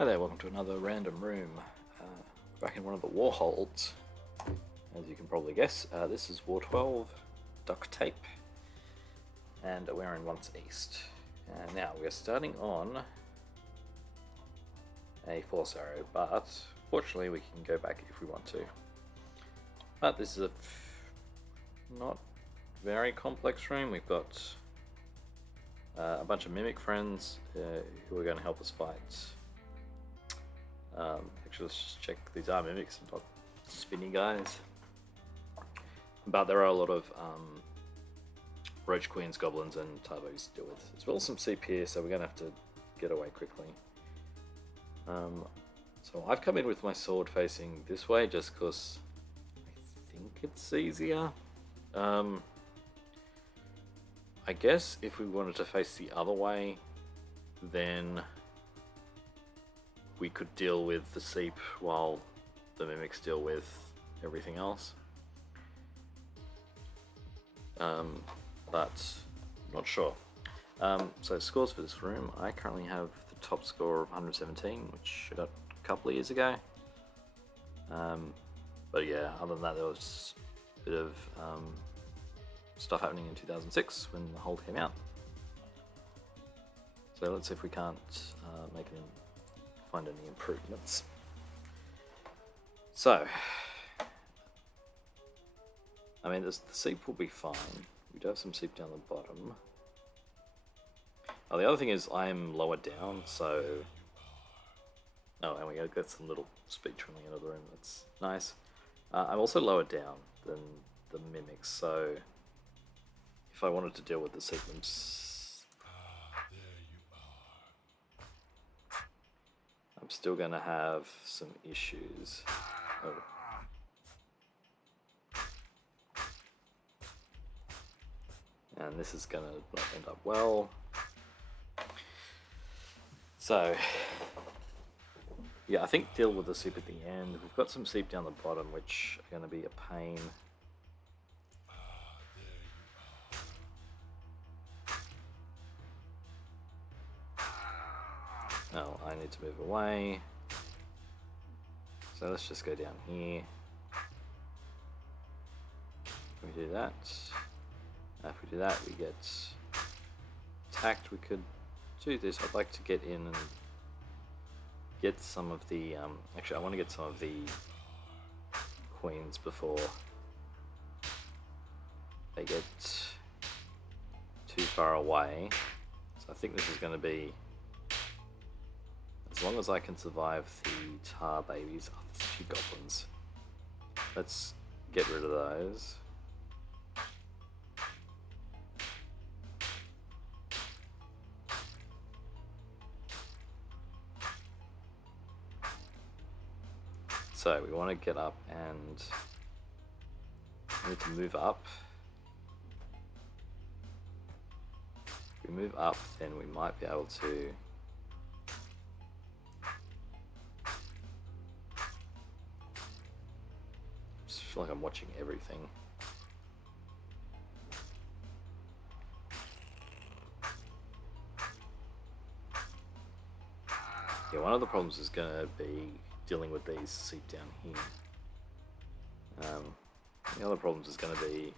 Hi there, welcome to another random room. Back in one of the war holds. As you can probably guess, this is war12 duct tape, and we're in once east. And now we are starting on a force arrow, but fortunately we can go back if we want to. But this is a not very complex room. We've got a bunch of mimic friends who are going to help us fight. Actually, let's just check. These are mimics and not spinny guys. But there are a lot of roach queens, goblins, and tarbos to deal with, as well as some CP here, so we're going to have to get away quickly. So I've come in with my sword facing this way just because I think it's easier. I guess if we wanted to face the other way, then we could deal with the seep while the mimics deal with everything else. But not sure. So scores for this room, I currently have the top score of 117, which I got a couple of years ago. But yeah, other than that, there was a bit of stuff happening in 2006 when the hold came out. So let's see if we can't find any improvements. So, I mean, the seep will be fine. We do have some seep down the bottom. Oh, the other thing is I'm lower down, so... Oh, and we got some little speech from the end of the room. That's nice. I'm also lower down than the mimics, so if I wanted to deal with the seep, I'm still going to have some issues. Oh. And this is going to not end up well. So, yeah, I think deal with the seep at the end. We've got some seep down the bottom, which are going to be a pain. Oh, I need to move away. So let's just go down here. Can we do that? If we do that, we get attacked. We could do this. I'd like to get in and get some of the... actually, I want to get some of the queens before they get too far away. So I think this is going to be... As long as I can survive the tar babies. Oh, there's a few goblins. Let's get rid of those. So we want to get up and we need to move up. If we move up, then we might be able to I feel like I'm watching everything. Yeah, one of the problems is going to be dealing with these seep down here. The other problems is going to be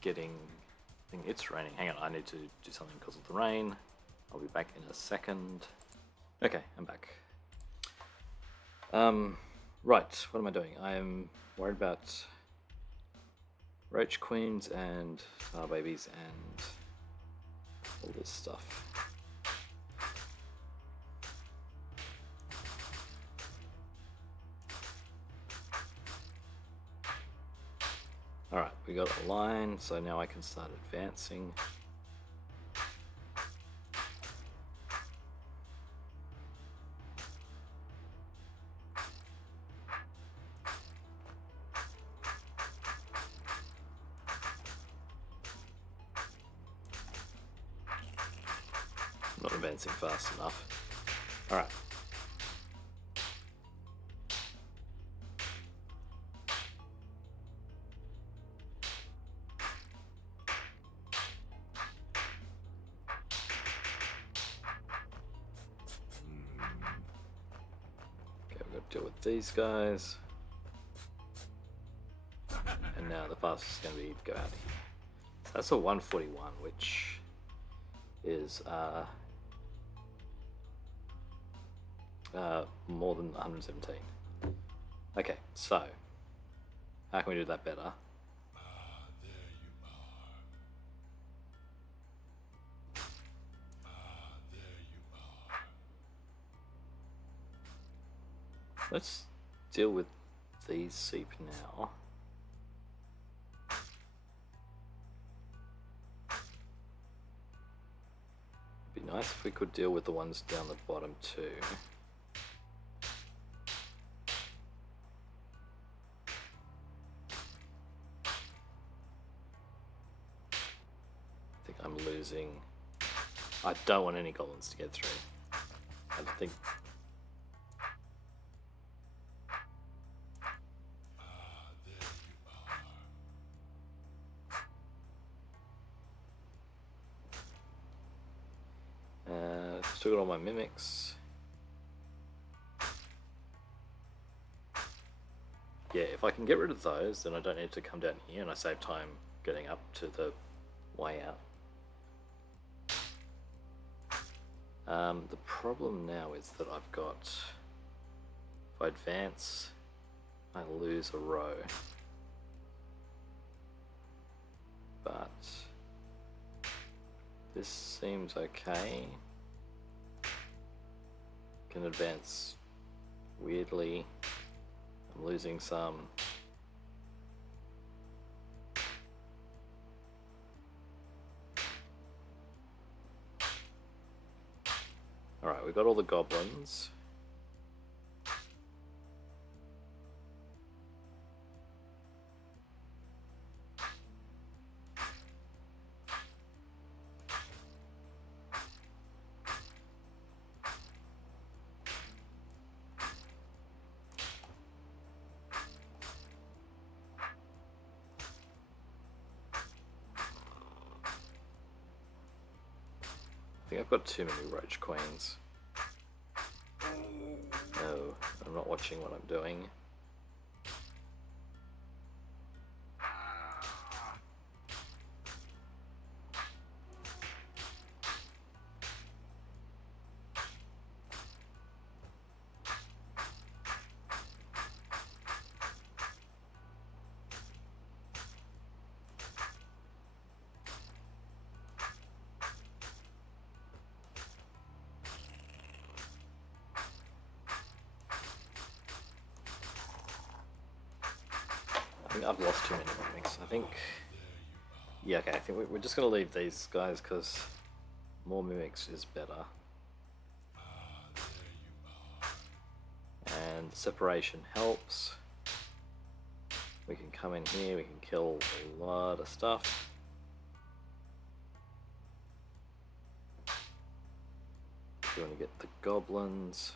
getting... I think it's raining. Hang on, I need to do something because of the rain. I'll be back in a second. Okay, I'm back. Right, what am I doing? I'm worried about roach queens and tar babies and all this stuff. Alright, we got a line, so now I can start advancing. Not advancing fast enough. Alright. these guys. And now the fastest is going to be go out here. So that's a 141, which is more than 117. Okay, so how can we do that better? Let's deal with these seep now. It'd be nice if we could deal with the ones down the bottom too. I think I'm losing. I don't want any goblins to get through. I think. Still got all my mimics. Yeah, if I can get rid of those, then I don't need to come down here and I save time getting up to the way out. The problem now is that I've got, if I advance, I lose a row. But this seems okay. Can advance weirdly. I'm losing some. Alright, we've got all the goblins. I think I've got too many roach queens. No, I'm not watching what I'm doing. I think I've lost too many mimics. I think, yeah, okay, I think we're just going to leave these guys because more mimics is better. And separation helps. We can come in here, we can kill a lot of stuff. You want to get the goblins.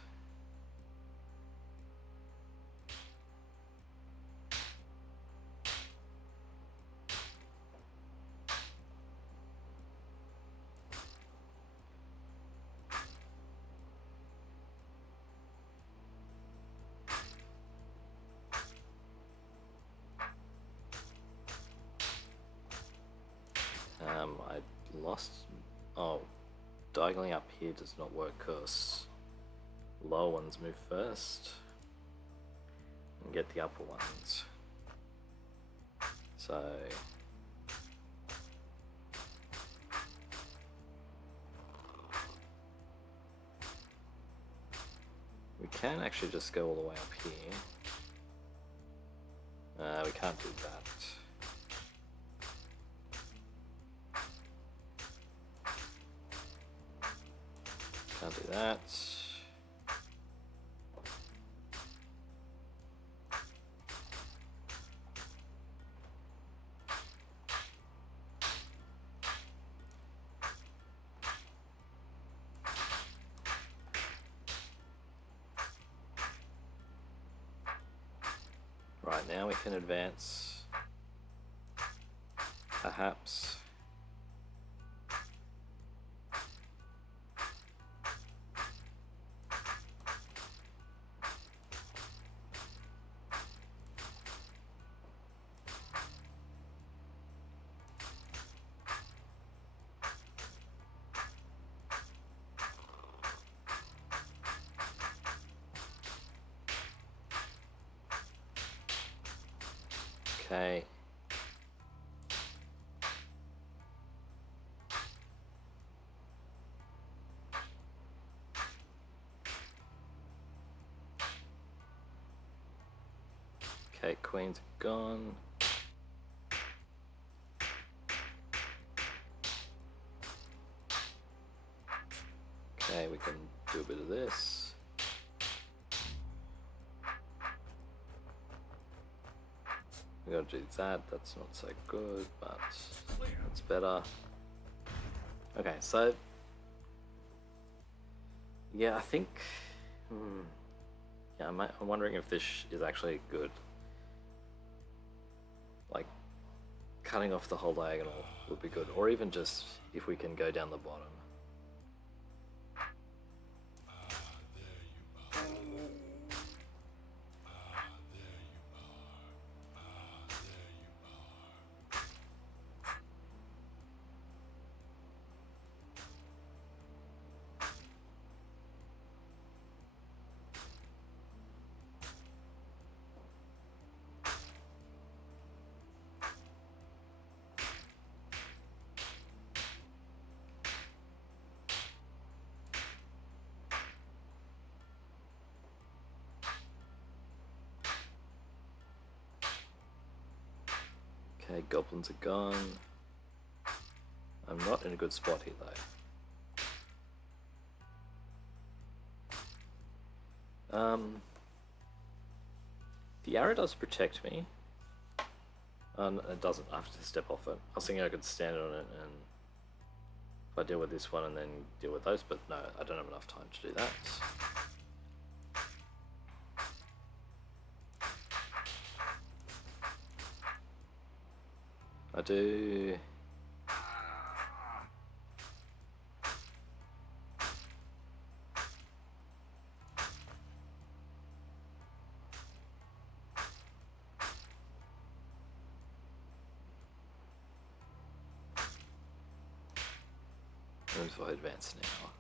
I lost. Oh, diagonally up here does not work because lower ones move first and get the upper ones. So we can actually just go all the way up here. We can't do that. Can't do that. Right, now we can advance. Perhaps. Okay. Okay, queen's gone. Okay, we can do a bit of this. We gotta do that, that's not so good, but that's better. Okay, so yeah, I think yeah, I'm wondering if this is actually good. Like, cutting off the whole diagonal would be good, or even just if we can go down the bottom. Okay, goblins are gone. I'm not in a good spot here though. The arrow does protect me. It doesn't. I have to step off it. I was thinking I could stand on it and if I deal with this one and then deal with those, but no, I don't have enough time to do that. I do. Rooms for advance now.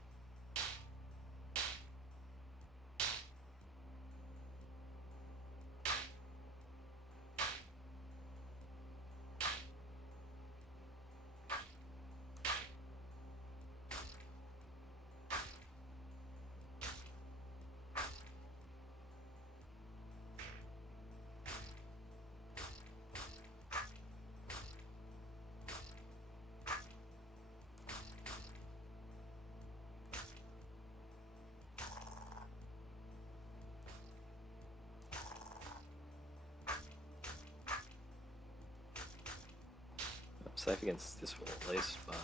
I'm safe against this wall at least, but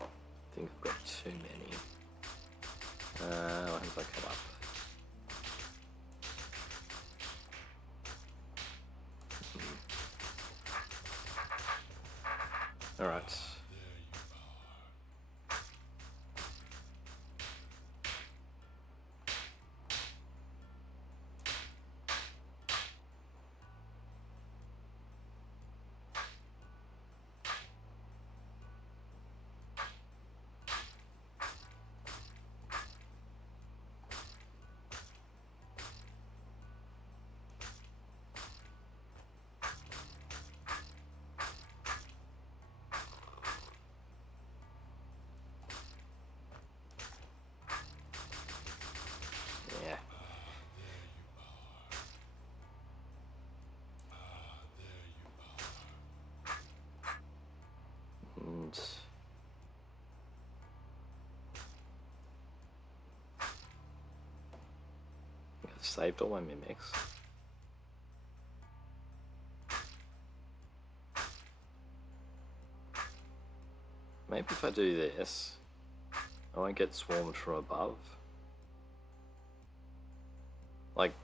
I think I've got too many. What happens if I come up? Alright. Yeah. And I've saved all my mimics. Maybe if I do this, I won't get swarmed from above. Like,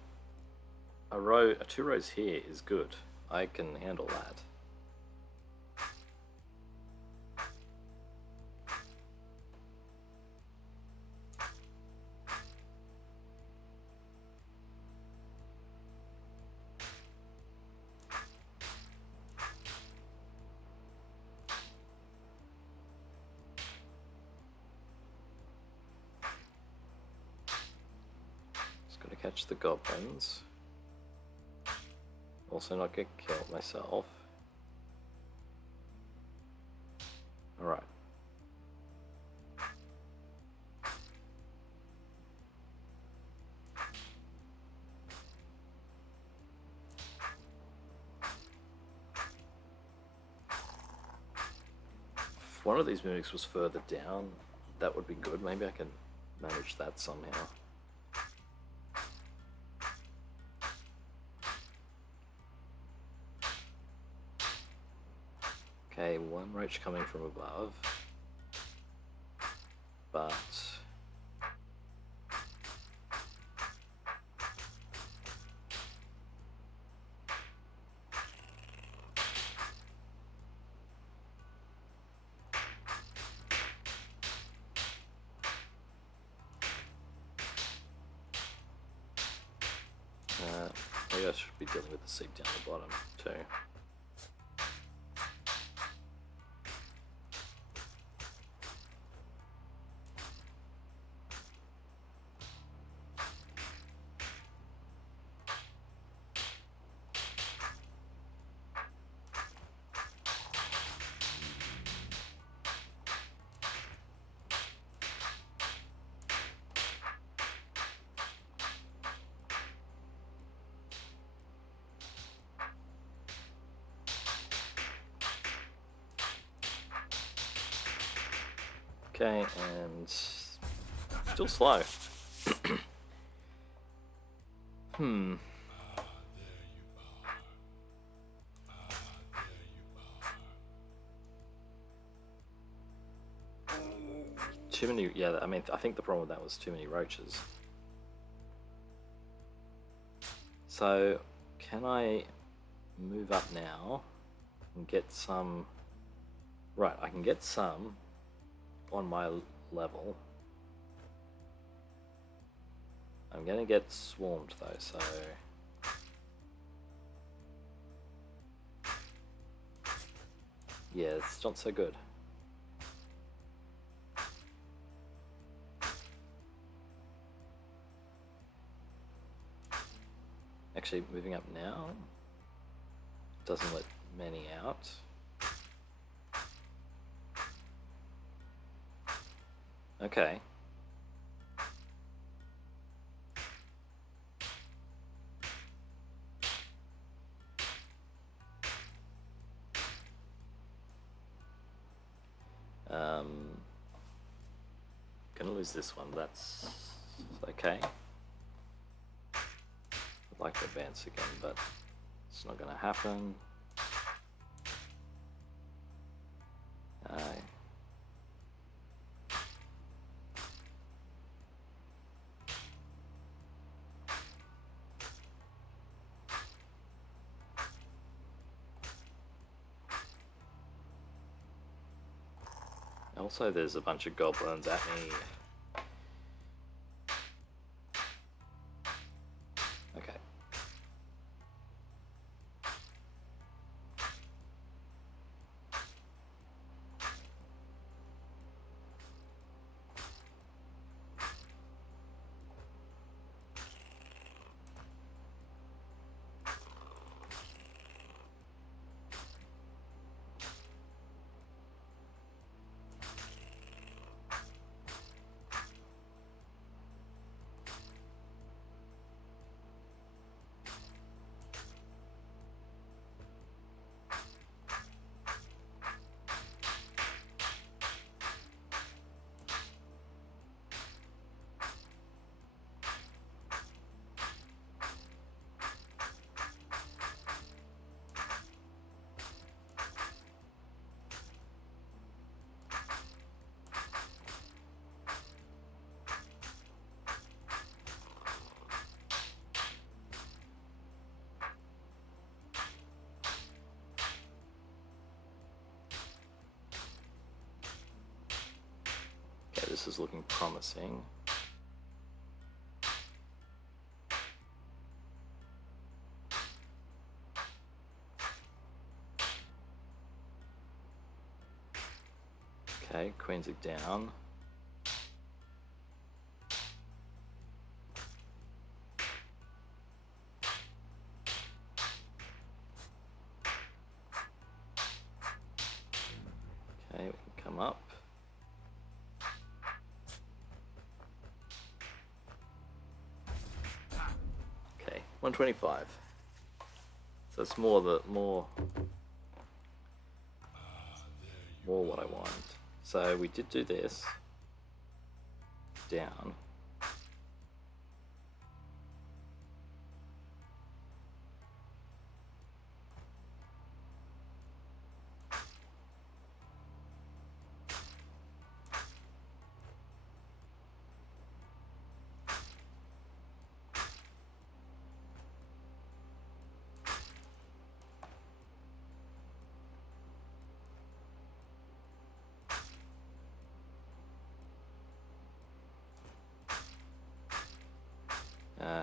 two rows here is good. I can handle that. catch the goblins. Also not get killed myself. Alright. If one of these mimics was further down, that would be good. Maybe I can manage that somehow. Okay, one roach coming from above, but maybe I should be dealing with the seep down the bottom too. Okay, and still slow. Too many, yeah, I mean, I think the problem with that was too many roaches. So, can I move up now and get some... Right, I can get some on my level. I'm gonna get swarmed though, so... Yeah, it's not so good. Actually, moving up now doesn't let many out. Okay. Gonna lose this one, that's okay. I'd like to advance again, but it's not gonna happen. Also, there's a bunch of goblins at me. Okay. Okay, this is looking promising. Okay, queens are down. up. Okay, 125. So it's more what I want. So we did do this down.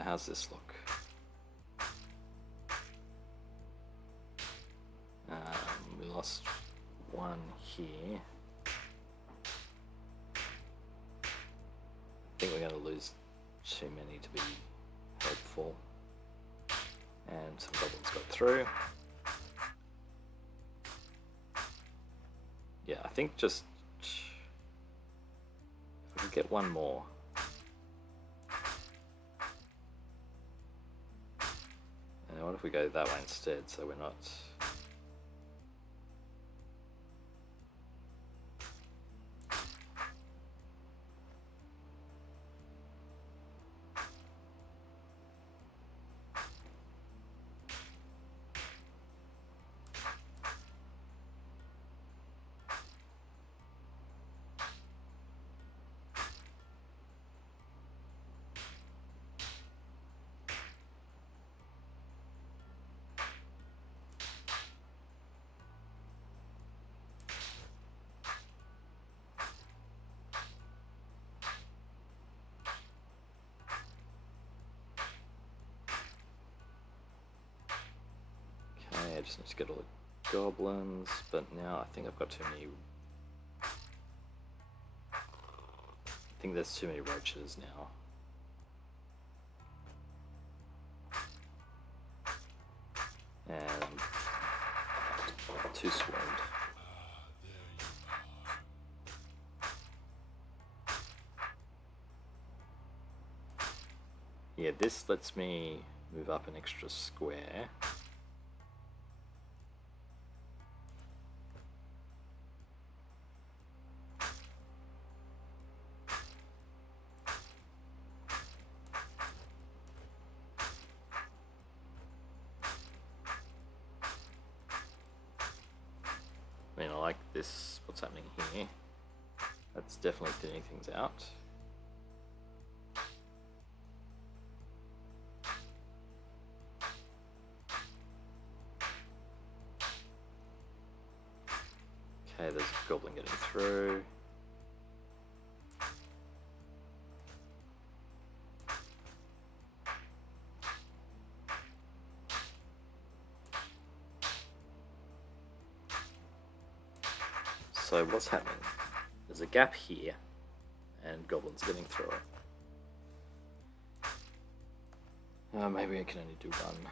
How's this look? We lost one here. I think we're going to lose too many to be helpful. And some goblins got through. Yeah, I think just if we could get one more. And what if we go that way instead, so we're not... I just need to get all the goblins, but now I think I've got too many... I think there's too many roaches now. And too swarmed. Yeah, this lets me move up an extra square. I mean, I like this, what's happening here. That's definitely thinning things out. Okay, there's a goblin getting through. So what's happening? There's a gap here, and goblins getting through it. Maybe I can only do one.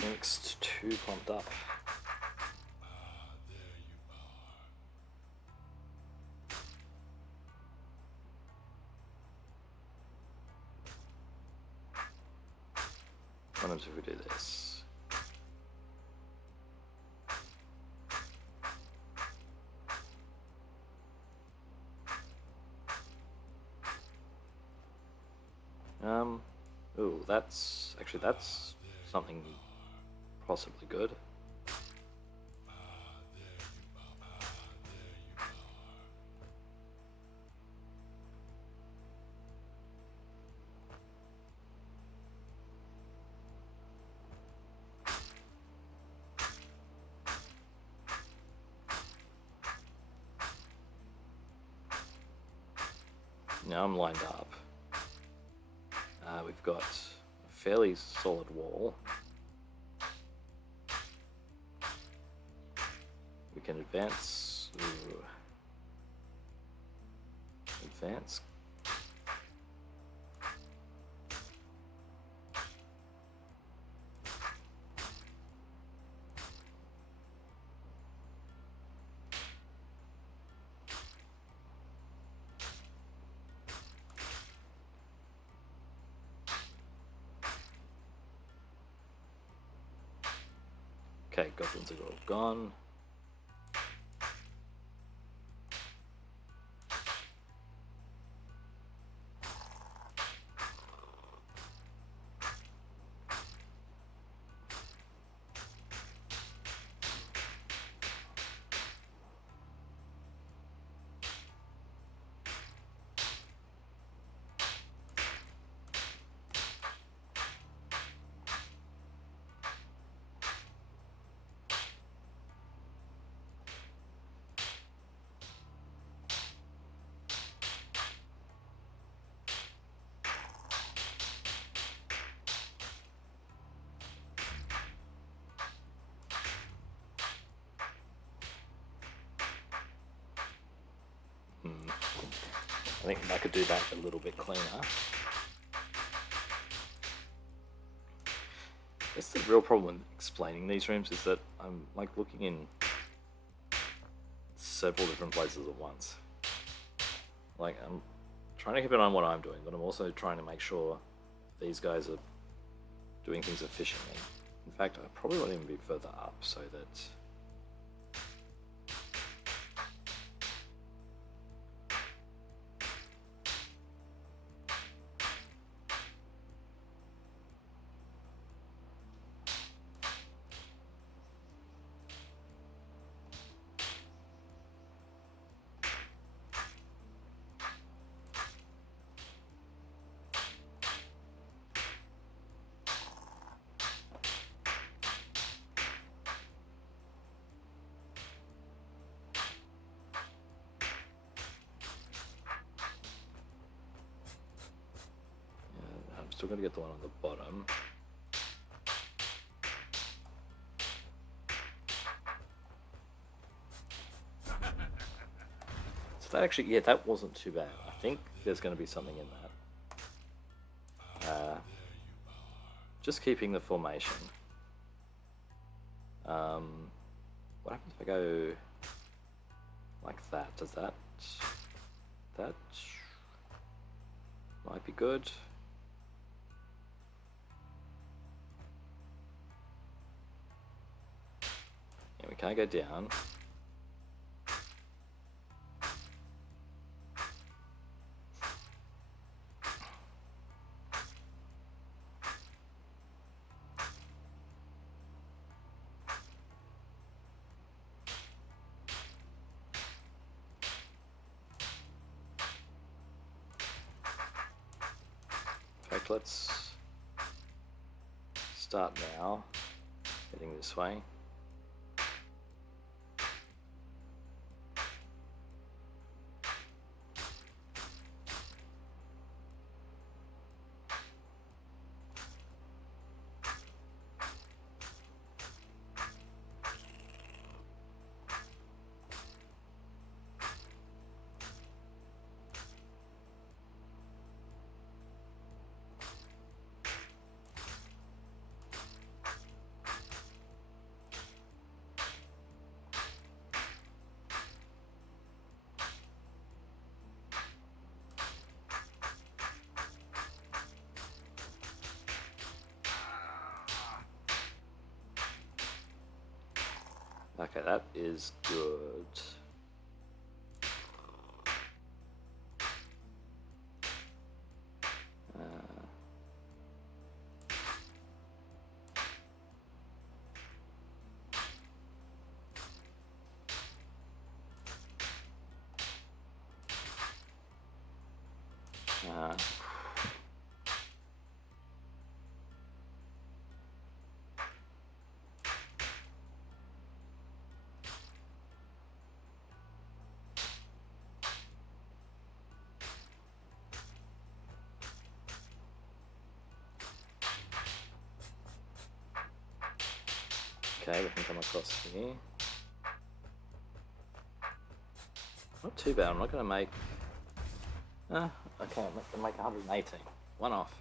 Next, too pumped up. What happens if we do this? Ooh, that's something possibly good. Now I'm lined up. We've got a fairly solid wall. We can advance. Ooh. Advance. Okay, goblins are all gone. I think I could do that a little bit cleaner. That's the real problem with explaining these rooms, is that I'm like looking in several different places at once. Like, I'm trying to keep an eye on what I'm doing, but I'm also trying to make sure these guys are doing things efficiently. In fact, I probably won't even be further up so that... Still going to get the one on the bottom. So that actually, yeah, that wasn't too bad. I think there's going to be something in that. Just keeping the formation. What happens if I go like that? Does that might be good. We can't go down. In fact, let's start now, heading this way. Okay, that is good. Okay, we can come across here. Not too bad. I'm not going to make... okay, I'm not going to make 118. One off.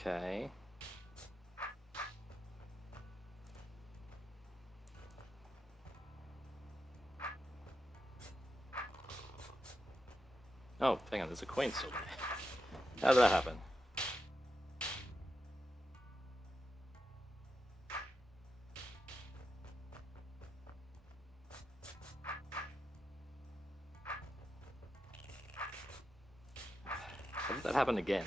Okay. Oh, hang on, there's a queen still there. How did that happen? How did that happen again?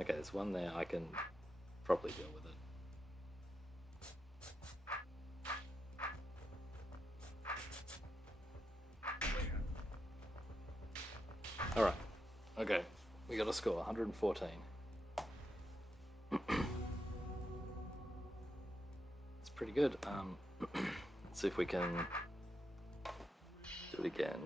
Okay, there's one there. I can probably deal with it. Alright. Okay. We got a score, 114. It's pretty good. Let's see if we can do it again.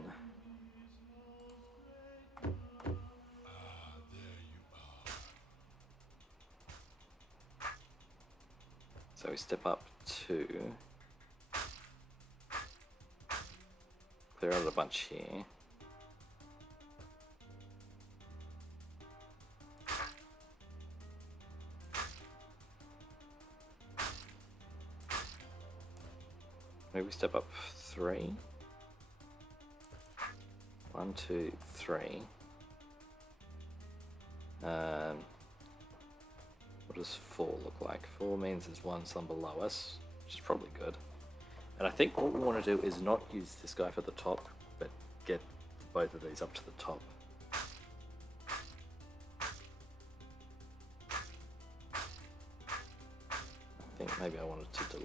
So we step up 2. Clear out a bunch here. Maybe we step up 3. 1, 2, 3. What does 4 look like? 4 means there's one some below us, which is probably good. And I think what we want to do is not use this guy for the top, but get both of these up to the top. I think maybe I wanted to do...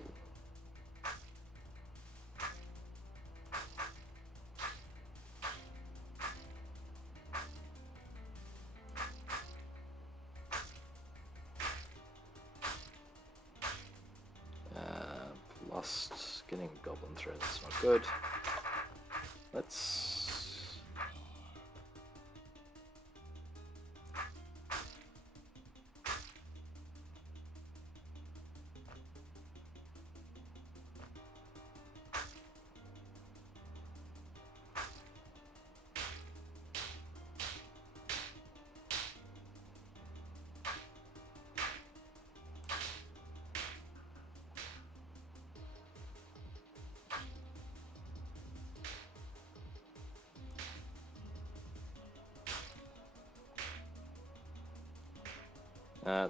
Getting a goblin through, that's not good. Let's...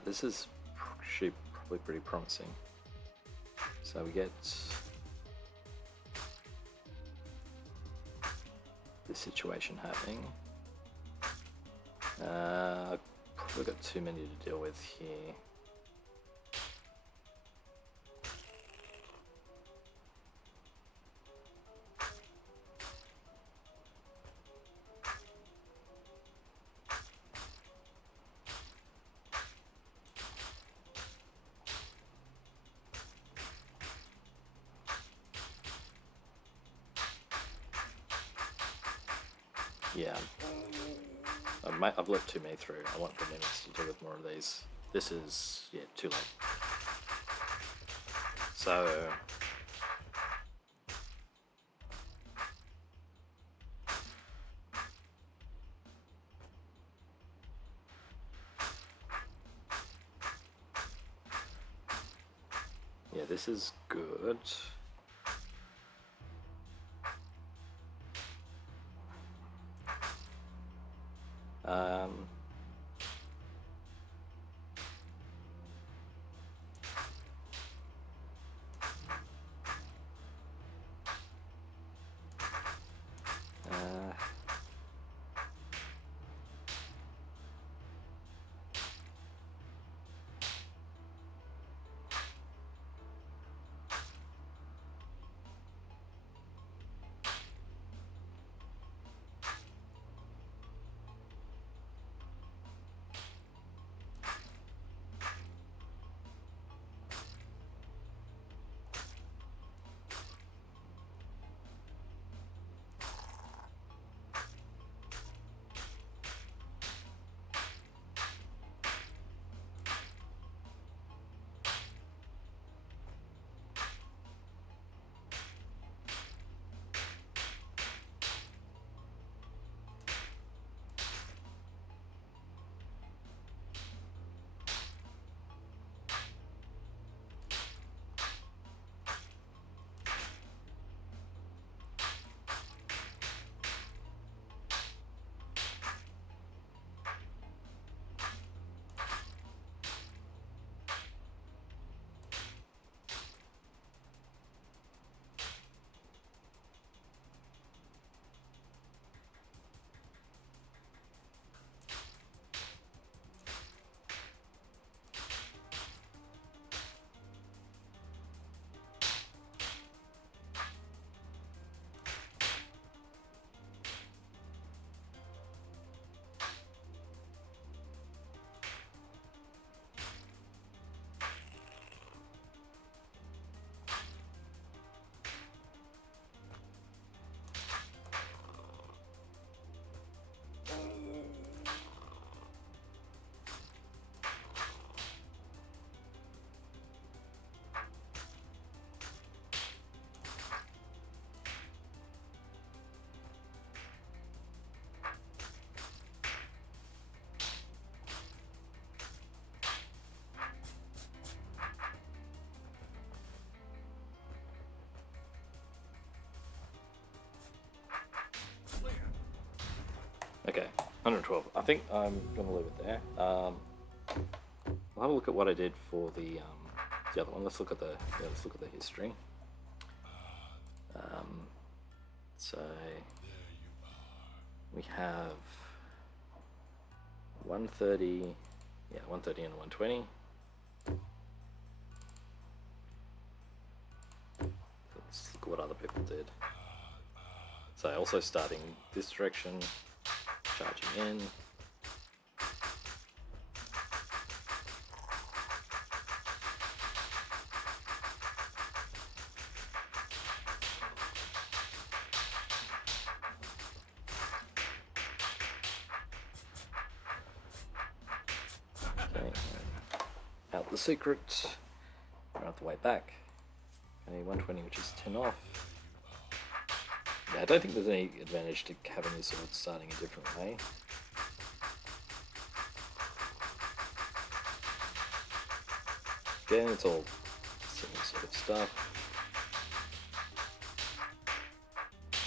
This is actually probably pretty promising. So we get this situation happening. I've probably got too many to deal with here. Yeah, I've let too many through. I want the mimics to deal with more of these. This is, yeah, too late. So, yeah, this is good. Okay, 112. I think I'm gonna leave it there. We'll have a look at what I did for the other one. Let's look at the history. So we have 130, yeah, 130 and 120. Let's look at what other people did. So also starting this direction, charging in. Okay, out the secret, run out the way back. Okay, 120, which is 10 off. Yeah, I don't think there's any advantage to having your sword starting a different way. Again, it's all similar sort of stuff.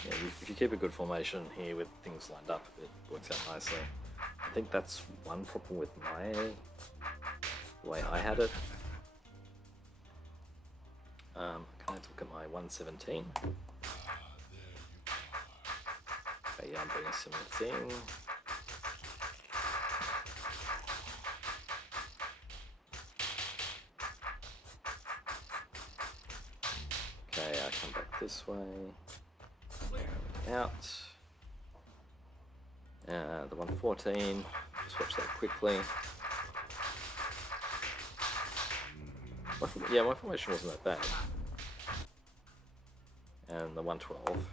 Yeah, if you keep a good formation here with things lined up, it works out nicely. I think that's one problem with the way I had it. Can I look at my 117? Okay, yeah, I'm doing a similar thing. Okay, I come back this way. Out. The 114. Switch that quickly. Yeah, my formation wasn't that bad. And the 112.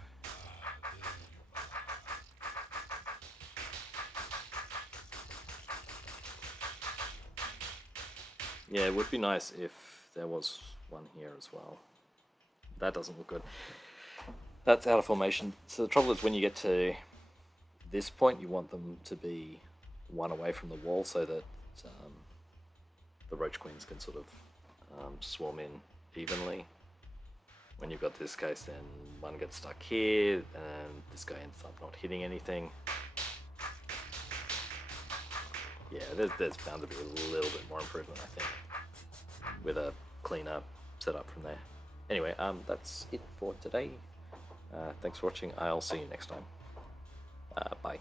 Yeah, it would be nice if there was one here as well. That doesn't look good. That's out of formation. So the trouble is when you get to this point, you want them to be one away from the wall so that the roach queens can sort of swarm in evenly. When you've got this case, then one gets stuck here, and this guy ends up not hitting anything. Yeah, there's bound to be a little bit more improvement, I think, with a cleaner setup from there. Anyway, that's it for today. Thanks for watching. I'll see you next time. Bye.